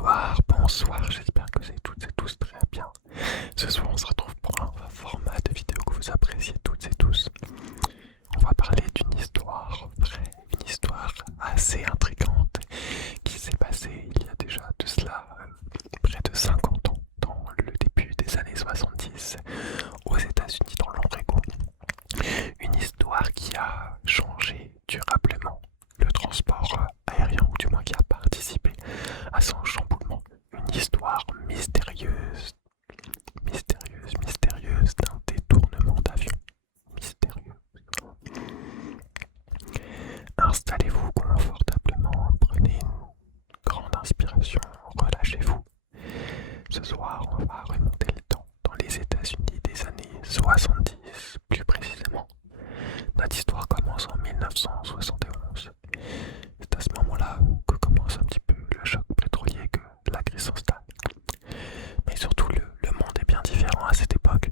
Bonsoir, j'espère que vous allez toutes et tous très bien. Ce soir, on se retrouve pour un format de vidéo que vous appréciez toutes et tous. On va parler d'une histoire vraie, une histoire assez intrigante qui s'est passée il y a déjà de cela près de 50 ans, dans le début des années 70, aux États-Unis, dans l'Oregon. Une histoire qui a changé durablement le transport aérien, ou du moins qui a participé à son chamboulement. Une histoire mystérieuse d'un détournement d'avion. Mystérieux. Installez-vous confortablement, prenez une grande inspiration, relâchez-vous. Ce soir, on va remonter le temps dans les États-Unis des années 70, plus précisément. Notre histoire commence en 1971. C'est à ce moment-là que commence un petit peu le choc pétrolier, que la crise s'installe. Mais surtout, le monde est bien différent à cette époque.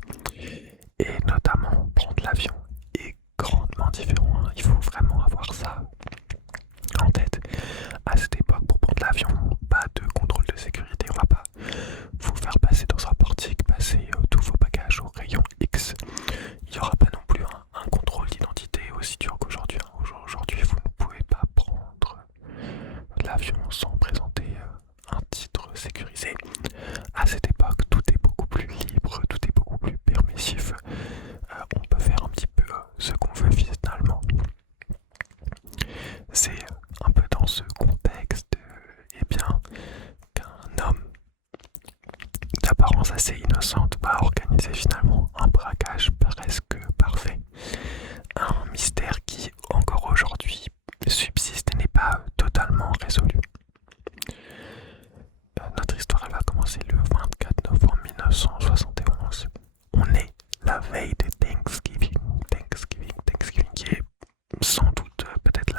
Et notamment, prendre l'avion est grandement différent. Il faut vraiment avoir ça en tête. À cette époque, pour prendre l'avion, pas de contrôle de sécurité. On va pas vous faire passer dans un portique, passer tous vos bagages au rayon X. Il n'y aura pas non plus un contrôle d'identité aussi dur qu'aujourd'hui. Aujourd'hui, vous ne pouvez pas prendre l'avion sans présenter un titre sécurisé. À cette époque, tout est beaucoup plus libre, tout est beaucoup plus permissif. On peut faire un petit peu ce qu'on veut finalement. C'est un peu dans ce contexte qu'un homme d'apparence assez innocente va organiser finalement un braquage presque parfait. Un mystère qui, encore aujourd'hui, subsiste et n'est pas totalement résolu. Notre histoire elle va commencer le 24 novembre 1971. On est la veille de Thanksgiving qui est sans doute peut-être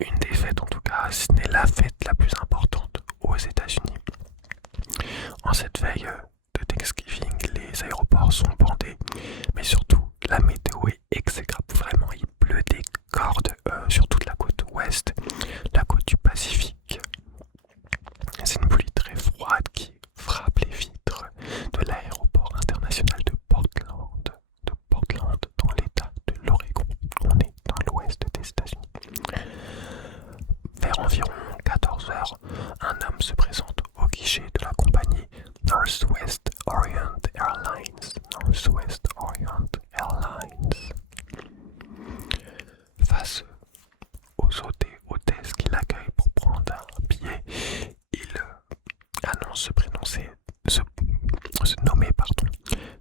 une des fêtes, en tout cas, si ce n'est la fête la plus importante aux États-Unis. En cette veille de Thanksgiving, les aéroports sont bandés, mais surtout la météo est exécrable. Vraiment, il pleut des cordes sur toute la côte ouest, la côte du Pacifique. C'est une pluie très froide qui frappe les vitres de l'aéroport international de Portland dans l'état de l'Oregon. On est dans l'ouest des États-Unis. Vers environ 14 heures, un homme se présente au guichet de la compagnie Northwest Orient Airlines. Face aux hôtesses qui l'accueillent pour prendre un billet, il annonce se nommer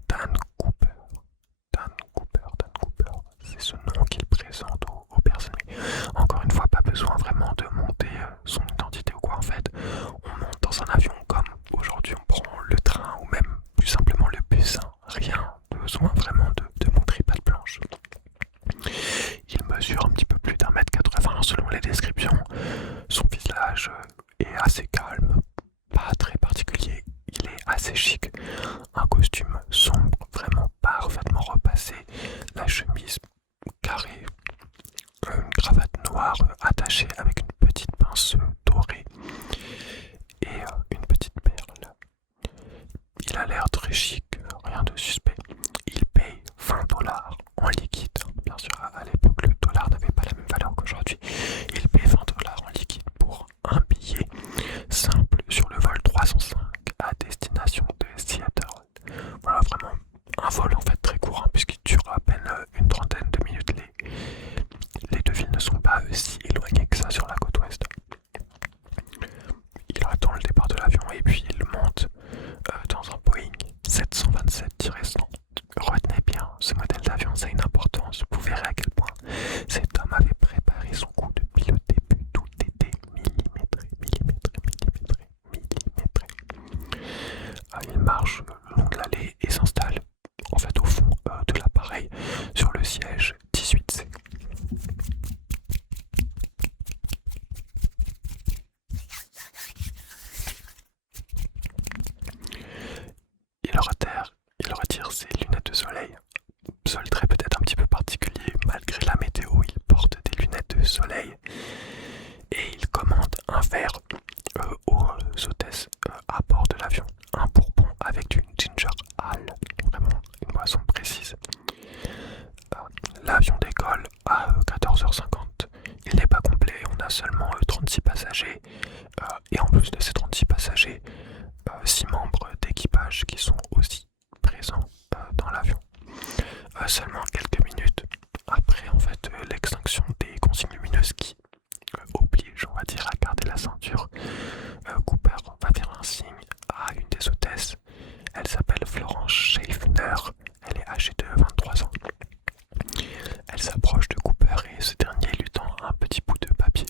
Dan Cooper. Dan Cooper, c'est ce nom qu'il présente aux personnes. Mais encore une fois, pas besoin vraiment de monter son identité ou quoi. En fait, on monte dans un avion comme aujourd'hui on prend le train ou même plus simplement le bus. Rien besoin vraiment de montrer patte blanche. Il mesure un petit peu plus d'1,80 m selon les descriptions. Son visage est assez calme, pas très particulier. Il est assez chic. Un costume sombre, vraiment parfaitement repassé. La chemise carrée, une cravate noire attachée avec une petite pince dorée et une petite perle. Il a l'air très chic, rien de suspect. Il paye 20$ en liquide. Bien sûr, à l'époque, le dollar n'avait pas la même valeur qu'aujourd'hui. Il paye 20$ en liquide pour un billet simple sur le vol 305 à destination de Seattle. Voilà, vraiment un vol en fait très court, puisqu'il dure à peine une trentaine de minutes. Les deux villes ne sont pas si éloignées que ça sur la côte ouest. Il attend le départ de l'avion et puis il monte dans un Boeing 737 hôtesses à bord de l'avion un bourbon avec du ginger ale, vraiment une boisson précise. L'avion décolle à 14h50. Il n'est pas complet, on a seulement 36 passagers. Et en plus de ces 36 passagers, 6 membres d'équipage qui sont aussi présents dans l'avion. Seulement quelques minutes après en fait l'extinction des consignes lumineuses qui oblige, on va dire, à garder la ceinture, Cooper va faire un signe à une des hôtesses. Elle s'appelle Florence Schaffner, elle est âgée de 23 ans. Elle s'approche de Cooper et ce dernier lui tend un petit bout de papier.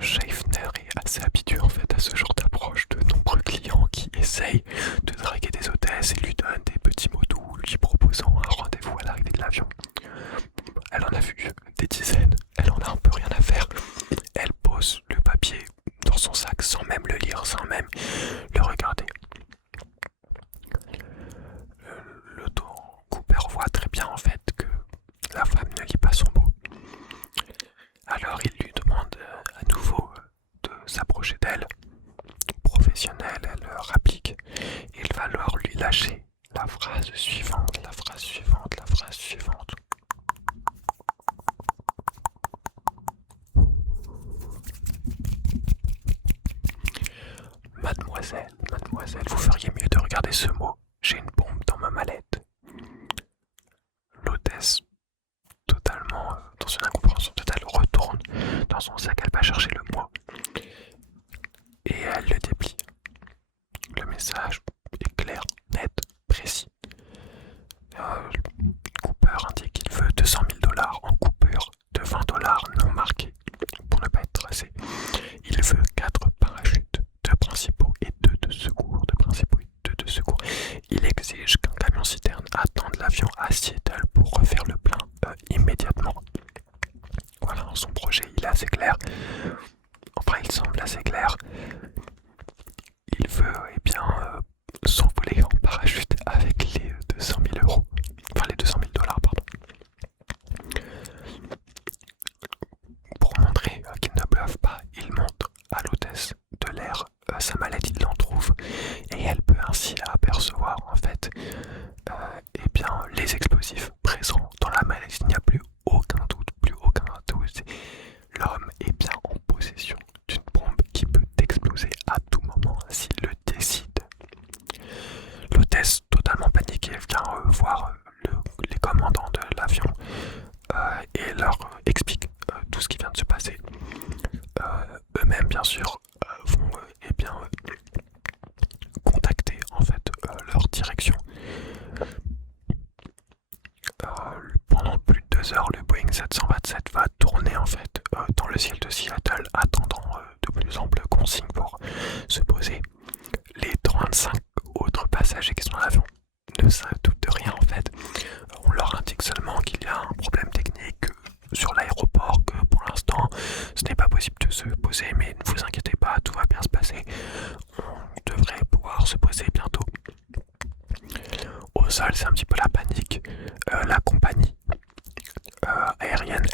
Schaffner est assez habitué en fait à ce genre d'approche de nombreux clients qui essayent de draguer des hôtesses et lui donnent des petits mots doux, lui proposant un rendez-vous à l'arrivée de l'avion. Elle en a vu des dizaines, elle en a un peu rien à faire. Elle pose le papier dans son sac sans même le lire, sans même le regarder. Cooper voit très bien en fait que la femme ne lit pas son mot. Alors il lui demande à nouveau de s'approcher d'elle. Professionnelle, elle rapplique. Il va alors lui lâcher la phrase suivante, la phrase suivante, la phrase suivante. Mademoiselle, vous feriez mieux de regarder ce mot. J'ai une bombe dans ma mallette. L'hôtesse, totalement dans une incompréhension totale, retourne dans son sac, elle va chercher le mot et elle le déplie. Le message est clair, net, précis. Cooper indique qu'il veut 200 000 $ en coupure de 20 $ non marqués pour ne pas être tracé. Il veut 4 parachutes, 2 principaux et 2 de secours. Il exige qu'un camion-citerne attende l'avion à Seattle pour refaire le plein immédiatement. Voilà, son projet il est assez clair. Enfin, il semble assez clair. Il veut s'envoler en parachute avec les 200 000 €. Enfin, les 200 000 $, pardon. Pour montrer qu'il ne bluffe pas, il montre à l'hôtesse de l'air sa mallette, il l'en trouve et elle peut ainsi apercevoir en fait les explosifs présents dans la mallette. Il n'y a plus aucun doute. L'homme est bien en possession d'une bombe qui peut exploser à tout moment s'il le décide. L'hôtesse, totalement paniquée, vient voir les commandants de l'avion et leur explique tout ce qui vient de se passer. Eux-mêmes, bien sûr, vont contacter en fait leur direction. Pendant plus de 2 heures, le Boeing 727 va tourner en fait dans le ciel de Seattle, attendant de plus amples consignes pour se poser. Les 35 autres passagers qui sont dans l'avion ne se doutent de rien en fait. On leur indique seulement qu'il y a un problème technique sur l'aéroport, que pour l'instant ce n'est pas possible de se poser, mais ne vous inquiétez pas, tout va bien se passer. On devrait pouvoir se poser bientôt. Au sol, c'est un petit peu la panique. La compagnie aérienne,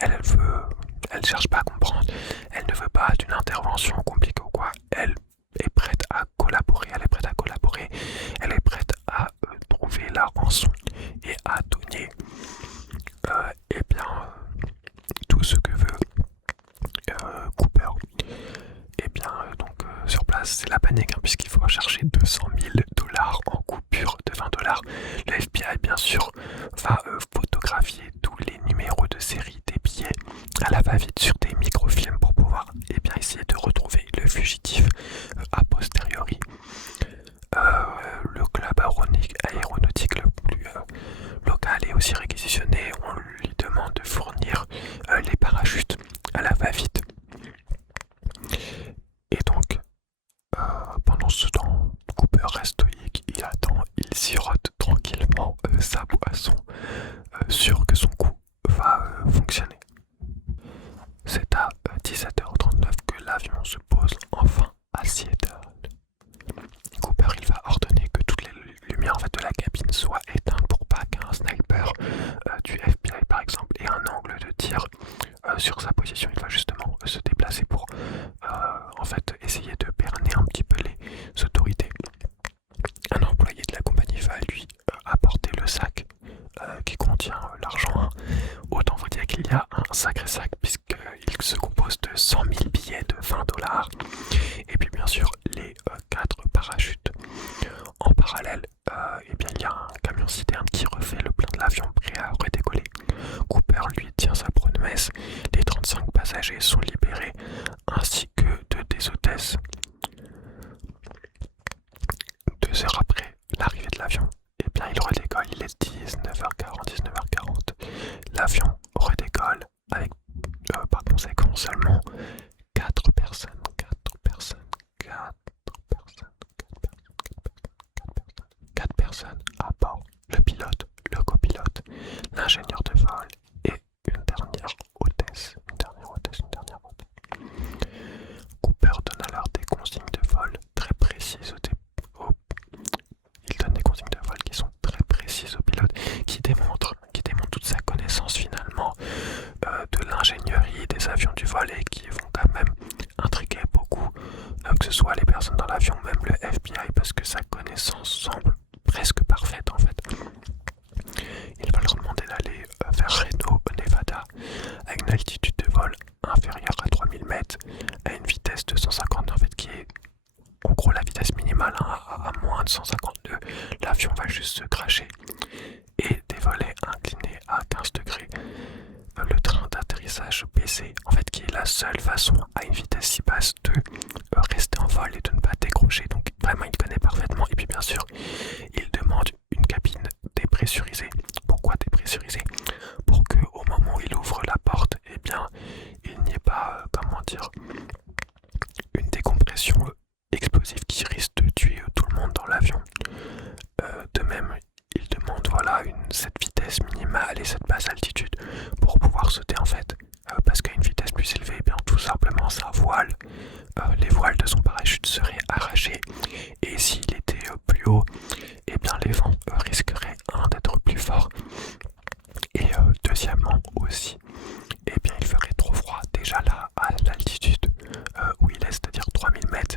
elle cherche pas à comprendre. Elle ne veut pas d'une intervention compliquée ou quoi. Elle est prête à collaborer. Elle est prête à trouver la rançon et à donner tout ce que veut Cooper. Sur place, c'est la panique puisqu'il faut chercher 200 000 $ en coupure de 20 $. Le FBI, bien sûr, va photographier tous les numéros de série des billets à la va-vite sur des microfilms pour pouvoir essayer de retrouver le fugitif a posteriori. Le club aéronautique le plus local est aussi réquisitionné. On lui demande de fournir les parachutes à la va-vite. Et donc, pendant ce temps, Cooper reste stoïque, il attend, il sirote tranquillement sa boisson, sûr que son coup va fonctionner. C'est à 17h39 que l'avion se pose enfin à Seattle. Cooper il va ordonner que toutes les lumières en fait, de la cabine soient éteintes pour pas qu'un sniper du FBI par exemple ait un angle de tir sur sa position. Il va justement se déplacer pour essayer dollars. Et puis bien sûr les 4 parachutes. En parallèle, eh bien, il y a un camion citerne qui refait le plein de l'avion prêt à redécoller. Cooper lui tient sa promesse, les 35 passagers sont libérés ainsi que des hôtesses. 2 heures après l'arrivée de l'avion, eh bien, il redécolle, il est 19h40. L'avion redécolle avec par conséquent seulement 4 personnes, 4 personnes à bord, le pilote, le copilote, l'ingénieur de vol et une dernière hôtesse. Cooper donne alors des consignes de vol très précises il donne des consignes de vol qui sont très précises au pilote, qui démontrent toute sa connaissance finalement de l'ingénierie des avions du vol et qui vont quand même intriguer beaucoup, que ce soit les personnes dans l'avion, même le FBI, parce que sa connaissance semble presque parfaite en fait. Il va leur demander d'aller vers Reno, au Nevada, à une altitude de vol inférieure à 3000 mètres, à une vitesse de 150 en fait, qui est en gros la vitesse minimale, hein, à moins de 152. L'avion va juste se cracher et des volets inclinés à 15 degrés. Le train d'atterrissage baissé, en fait, qui est la seule façon à une vitesse si basse de rester en vol et de ne pas décrocher. Donc vraiment, il connaît parfaitement. Et puis bien sûr, il demande une cabine dépressurisée. Pourquoi dépressurisée? Pour que au moment où il ouvre la porte, eh bien, il n'y ait pas, une décompression explosive qui risque de tuer tout le monde dans l'avion. De même, il demande cette vitesse minimale et cette basse altitude pour pouvoir sauter en fait, parce qu'à une vitesse plus élevée, eh bien, tout simplement sa voile, les voiles de son parachute seraient arrachées, et s'il était plus haut, eh bien les vents risqueraient d'être plus forts, et deuxièmement aussi, eh bien il ferait trop froid. Déjà là, à l'altitude où il est, c'est-à-dire 3000 mètres,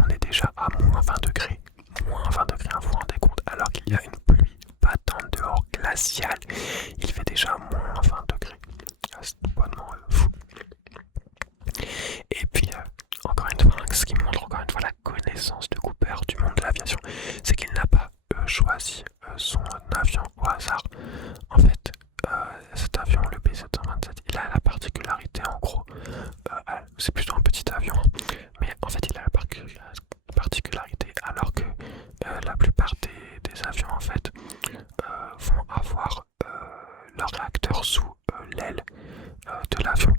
on est déjà à moins 20 degrés, vous vous rendez compte, alors qu'il y a une pluie battante dehors, glaciale, il fait déjà moins 20 degrés. C'est complètement fou. Et puis, encore une fois, ce qui montre encore une fois la connaissance de Cooper du monde de l'aviation, c'est qu'il n'a pas choisi son avion au hasard. En fait, cet avion, le B727, il a la particularité, en gros, c'est plutôt un petit avion, mais en fait, il a la particularité, alors que la plupart des avions, en fait, vont avoir leur réacteur sous l'aile de l'avion.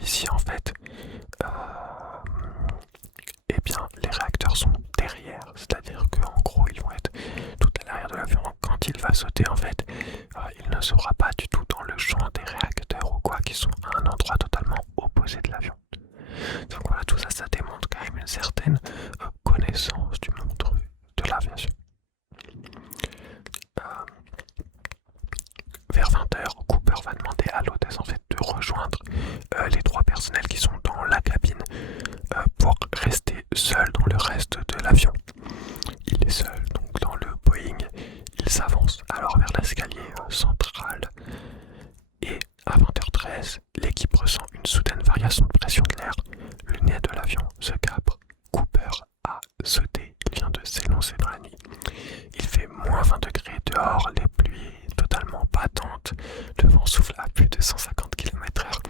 Ici, en fait, eh bien, les réacteurs sont derrière, c'est-à-dire qu'en gros, ils vont être tout à l'arrière de l'avion. Quand il va sauter, en fait, il ne sera pas du tout dans le champ des réacteurs ou quoi, qui sont à un endroit totalement opposé de l'avion. Donc voilà, tout ça, ça démontre quand même une certaine connaissance du monde de l'aviation. Vers 20h, Cooper va demander à l'hôtesse en fait de rejoindre les 3 personnels qui sont dans la cabine pour rester seul dans le reste de l'avion. Il est seul donc dans le Boeing, il s'avance alors vers l'escalier central et à 20h13, l'équipe ressent une soudaine variation de pression de l'air. Le nez de l'avion se cabre. Cooper a sauté, il vient de s'élancer dans la nuit. Il fait moins 20 degrés dehors, les pluies totalement battantes, le vent souffle à plus de 150 km/h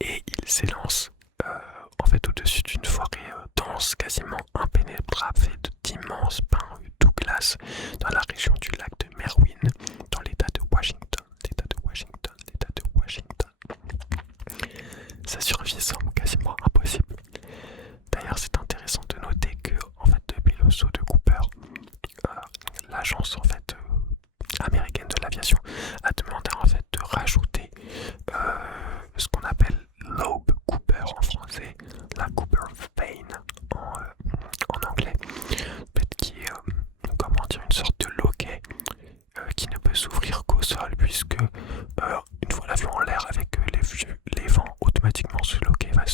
et il s'élance en fait au-dessus d'une forêt dense, quasiment impénétrable, faite d'immenses pins tout glace dans la région du lac de Merwin, dans l'état de Washington. Sa survie semble quasiment impossible. D'ailleurs, c'est intéressant de noter que, en fait, depuis le saut de Cooper, l'agence en fait américaine de l'aviation a demandé en fait de rajouter ce qu'on appelle Loeb Cooper en français, la Cooper Vane en anglais, en fait, qui est une sorte de loquet qui ne peut s'ouvrir qu'au sol, puisque une fois l'avion en l'air avec les vents, automatiquement ce loquet va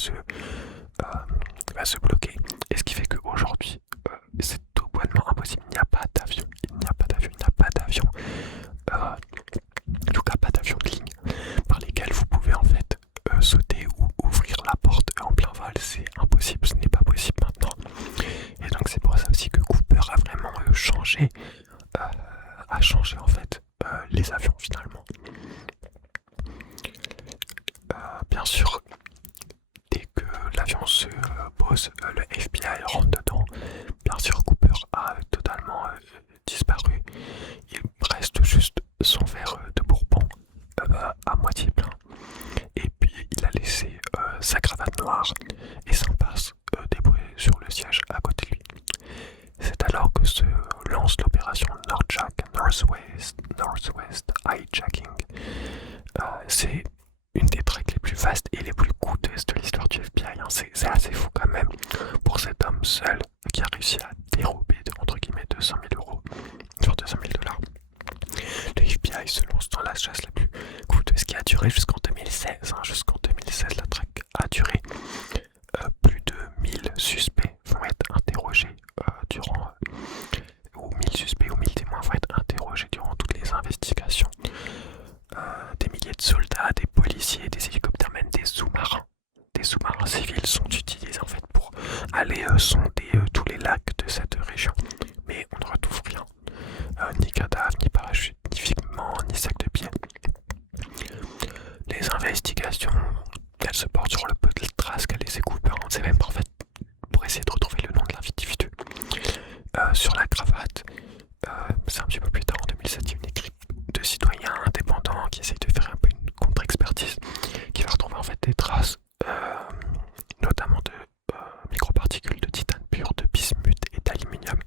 se bloquer, et ce qui fait qu'aujourd'hui c'est tout bonnement impossible. Il n'y a pas d'avion, en tout cas pas d'avion de ligne par lesquels vous pouvez en fait sauter ou ouvrir la porte l'avion se pose, le FBI rentre dedans. Bien sûr, Cooper a totalement disparu. Il reste juste son verre de bourbon à moitié plein. Et puis il a laissé sa cravate noire et son passe déposé sur le siège à côté de lui. C'est alors que se lance l'opération Northwest Hijacking. C'est une des tracks les plus vastes et les plus coûteuses de l'histoire du FBI. Hein. C'est assez fou quand même pour cet homme seul qui a réussi à dérober entre guillemets 200 000 euros sur 200 000 $. Le FBI se lance dans la chasse la plus coûteuse qui a duré jusqu'en 2016. Hein. Jusqu'en 2016, la traque a duré. Plus de 1000 suspects vont être interrogés ou 1000 suspects ou 1000 témoins vont être interrogés durant toutes les investigations. Des milliers de soldats, des policiers, des hélicoptères, même des sous-marins. Des sous-marins civils sont utilisés en fait pour aller sonder tous les lacs de cette région. Mais on ne retrouve rien. Ni cadavre, ni parachute, ni figment, ni sac de pied. Les investigations, elles se portent sur le peu de traces qu'a laissé Cooper. On ne sait même pas en fait pour essayer de retrouver le nom de l'individu. Sur la cravate, c'est un petit peu plus tard en 2007, il y a une équipe de citoyens indépendants qui essayent de faire un peu une contre-expertise, qui va retrouver en fait des traces, notamment de microparticules de titane pur, de bismuth et d'aluminium.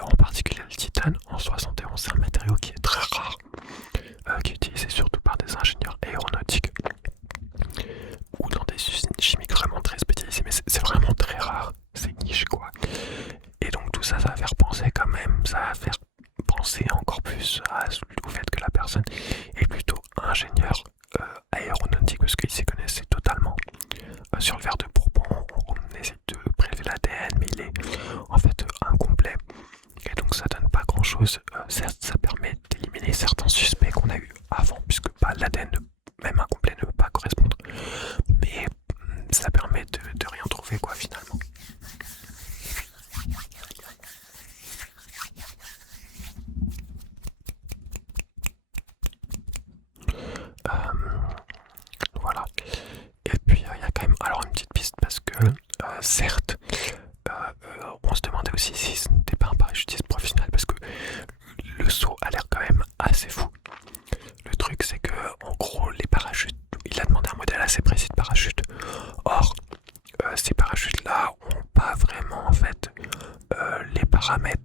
En particulier le titane en 71, c'est un matériau qui est très rare, qui est utilisé surtout par des ingénieurs aéronautiques ou dans des usines chimiques vraiment très spécialisées, mais c'est vraiment très rare, c'est niche quoi. Et donc tout ça, ça va faire penser quand même, ça va faire penser encore plus au fait que la personne est plutôt ingénieur aéronautique, parce qu'il s'y connaissait totalement. Sur le verre de bourbon, on essaie de prélever l'ADN, mais il est en fait incomplet. Et donc ça donne pas grand chose. Certes, ça permet d'éliminer certains suspects qu'on a eu avant, puisque l'ADN même incomplet ne peut pas correspondre. Mais ça permet de rien trouver quoi finalement. Voilà. Et puis il y a quand même alors une petite piste parce que certes on se demandait aussi si ce n'était pas un parachutiste professionnel parce que le saut a l'air quand même assez fou. Le truc c'est que en gros les parachutes, il a demandé un modèle assez précis de parachute. Or ces parachutes là ont pas vraiment en fait les paramètres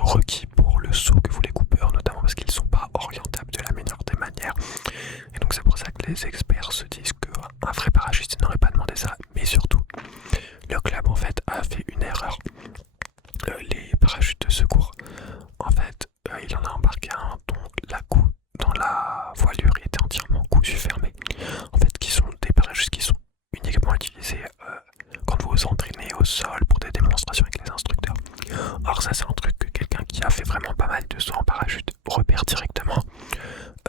requis pour le saut que voulait Cooper, notamment parce qu'ils sont pas orientables de la meilleure des manières. Et donc c'est pour ça que les experts se disent qu'un vrai parachutiste n'aurait pas demandé ça, mais surtout le club en fait a fait une erreur. Les parachutes de secours, en fait, il en a embarqué un dont la voilure était entièrement cousue fermée. En fait, qui sont des parachutes qui sont uniquement utilisés quand vous vous entraînez au sol pour des démonstrations avec les instructeurs. Or ça c'est un truc que quelqu'un qui a fait vraiment pas mal de sauts en parachute repère directement.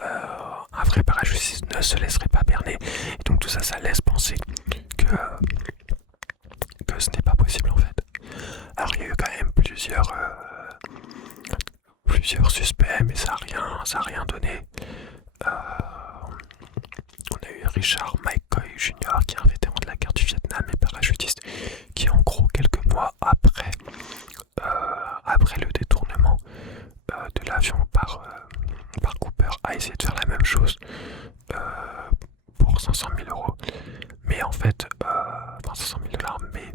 Un vrai parachutiste ne se laisserait pas berner. Et donc tout ça, ça laisse penser que ce n'est pas possible en fait. Alors il y a eu quand même plusieurs suspects, mais ça a rien donné. On a eu Richard McCoy Jr. qui est un vétéran de la guerre du Vietnam et parachutiste, qui en gros quelques mois après le détournement de l'avion par Cooper a essayé de faire la même chose pour 500 000 euros. Mais en fait, 500 000 $, mais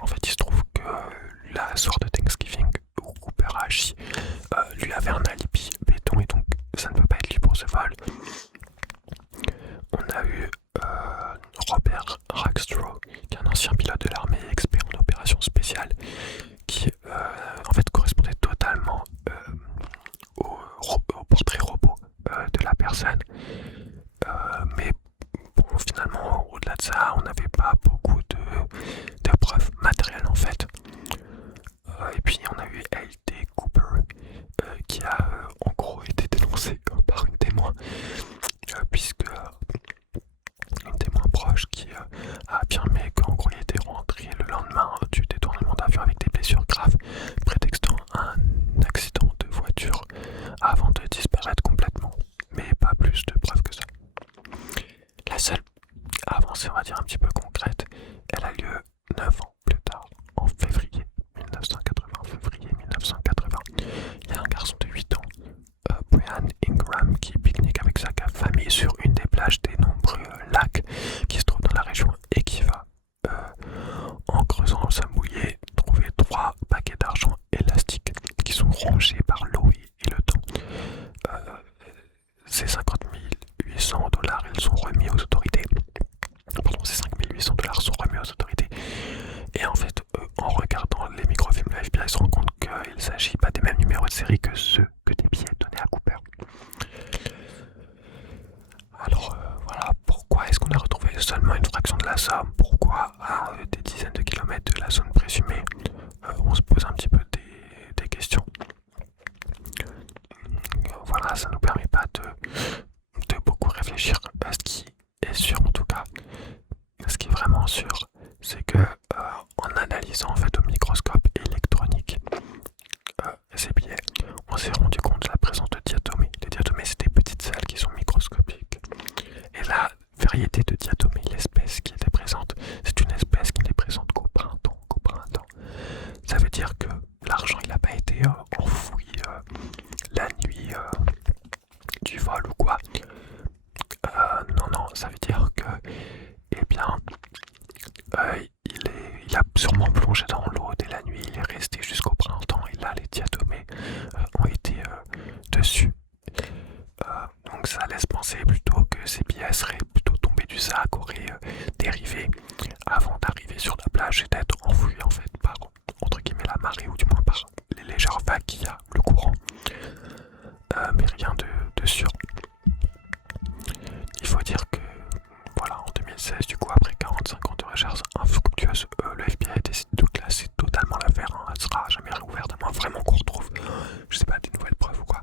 en fait il se trouve que la soirée de Thanksgiving où Cooper a agi lui avait un alibi béton et donc ça ne peut pas être lui pour ce vol. On a eu Robert Rackstraw, qui est un ancien pilote de l'armée expert en opérations spéciales, qui en fait correspondait totalement au portrait robot de la personne. Mais bon, finalement, au-delà de ça, on n'avait pas beaucoup de preuves matérielles en fait. Et puis on a eu L.D. Cooper qui a en gros été dénoncé par une témoin, puisque une témoin proche qui a affirmé qu'en gros il était rentré le lendemain du détournement d'avion avec des blessures graves, prétextant un accident de voiture avant de disparaître complètement. Mais pas plus de preuves que ça. La seule avancée, on va dire un petit peu concrète, elle a lieu 9 ans plus tard, en février 1980. Février 1980. Il y a un garçon de 8 ans, Brian Ingram, qui pique-nique avec sa famille sur une des plages des nombreux lacs qui se trouvent dans la région et qui va, en creusant sa mouillée, trouver 3 paquets d'argent élastiques qui sont rongés par l'eau et le temps. Ces 50 800 dollars, ils sont remis aux autorités. Pardon, ces 5 800 dollars sont remis aux autorités. Et en fait, en regardant les microfilms de la FBI, ils se rendent compte qu'il s'agit pas des mêmes numéros de série que ceux que des billets donnés à Cooper. Alors voilà, pourquoi est-ce qu'on a retrouvé seulement une fraction de la somme? Pourquoi à des dizaines de kilomètres de la zone présumée? On se pose un petit peu des questions. Voilà, ça nous permet pas de beaucoup réfléchir à ce qui est sûr en tout cas. Ce qui est vraiment sûr, c'est que en analysant en fait au microscope électronique ces billets, on s'est rendu compte de la présence de diatomées. Les diatomées, c'est des petites salles qui sont microscopiques. Et la variété de diatomées, l'espèce qui était présente, c'est une espèce qui n'est présente qu'au printemps. Ça veut dire que l'argent, il n'a pas été enfoui la nuit du vol ou quoi. Non, ça veut dire que, eh bien, il a sûrement plongé dans l'eau dès la nuit, il est resté jusqu'au printemps et là les diatomées ont été dessus. Donc ça laisse penser plutôt que ces billets seraient plutôt tombés du sac, auraient dérivé avant d'arriver sur la plage et d'être enfouis en fait par, entre guillemets, la marée ou du moins par les légères vagues qu'il y a, le courant. Mais rien de sûr. Il faut dire que voilà, en 2016, du coup, après 45 ans de recherche infructueuse, le FBI a décidé de classer totalement l'affaire. Elle sera jamais réouverte, à moins vraiment qu'on retrouve, je sais pas, des nouvelles preuves ou quoi.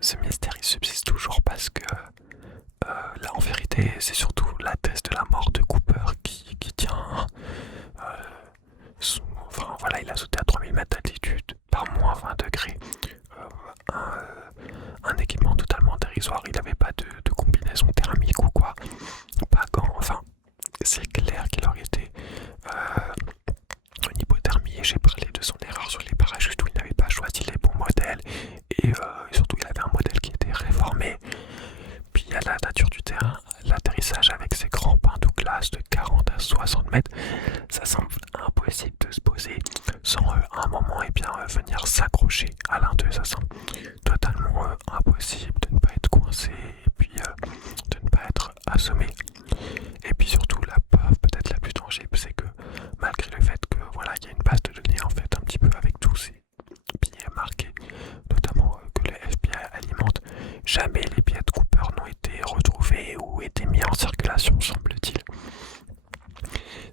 Ce mystère, il subsiste toujours parce que là, en vérité, c'est surtout la thèse de la mort de Cooper qui tient. Enfin, voilà, il a sauté à 3000 mètres d'altitude, par moins 20 degrés. Un équipement totalement dérisoire, il n'avait pas de combinaison thermique ou quoi, pas gants, enfin c'est clair qu'il aurait été une hypothermie. J'ai parlé de son erreur sur les parachutes où il n'avait pas choisi les bons modèles et surtout il avait un modèle qui était réformé. Puis il y a la nature du terrain, l'atterrissage avec ses grands pains Douglas de 40 à 60 mètres, ça semble impossible de se poser sans à un moment venir s'accrocher à l'un d'eux. Ça semble totalement impossible de ne pas être coincé et puis de ne pas être assommé. Et puis surtout la preuve peut-être la plus tangible, c'est que malgré le fait que voilà, il y a une base de données en fait un petit peu avec tous ces billets marqués, notamment que le FBI alimente, jamais les billets de Cooper n'ont été retrouvés ou été mis en circulation, semble-t-il.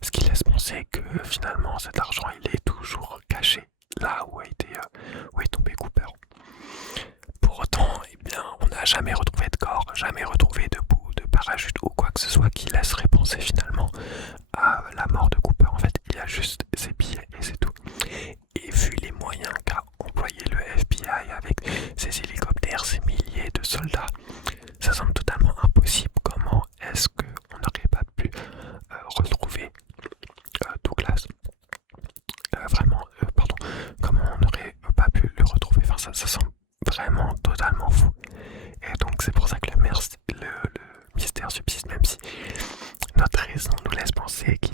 Ce qui laisse penser que finalement cet argent il est toujours caché là où est tombé Cooper. Pour autant, eh bien, on n'a jamais retrouvé de corps, jamais retrouvé de bout de parachute ou quoi que ce soit qui laisserait penser finalement à la mort de Cooper. En fait, il y a juste ces billets et c'est tout. Et vu les moyens qu'a employé le FBI avec ses hélicoptères, ses milliers de soldats, ça semble totalement impossible. Comment est-ce qu'on n'aurait pas pu retrouver Douglas? Comment on n'aurait pas pu le retrouver? Enfin, ça semble vraiment totalement fou. Et donc c'est pour ça que le mystère subsiste, même si notre raison nous laisse penser qu'il